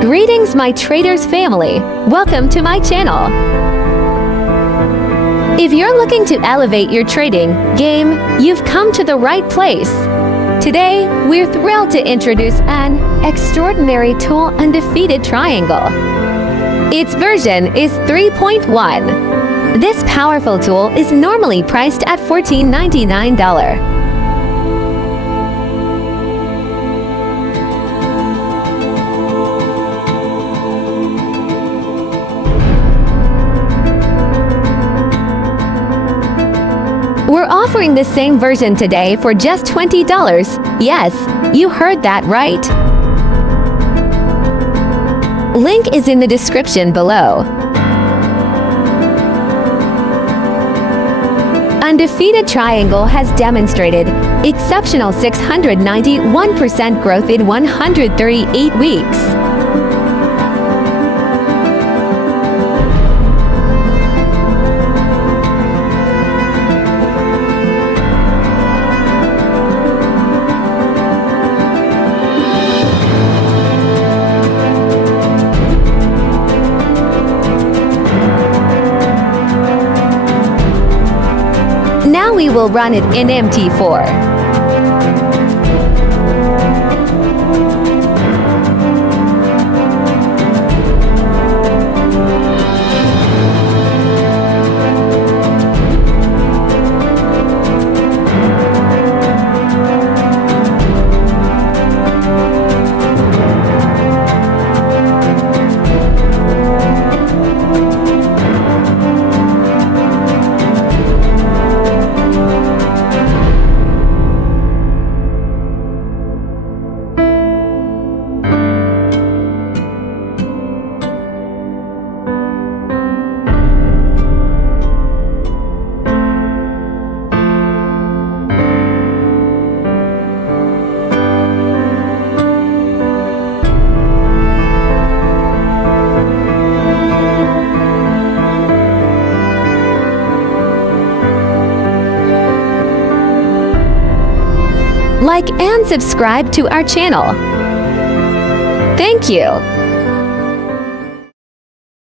Greetings, my traders family. Welcome to my channel. If you're looking to elevate your trading game, you've come to the right place. Today, we're thrilled to introduce an extraordinary tool, Undefeated Triangle. Its version is 3.1. This powerful tool is normally priced at $14.99. We're offering the same version today for just $20. Yes, you heard that right. Link is in the description below. Undefeated Triangle has demonstrated exceptional 691% growth in 138 weeks. Now we will run it in MT4. Like and subscribe to our channel. Thank you.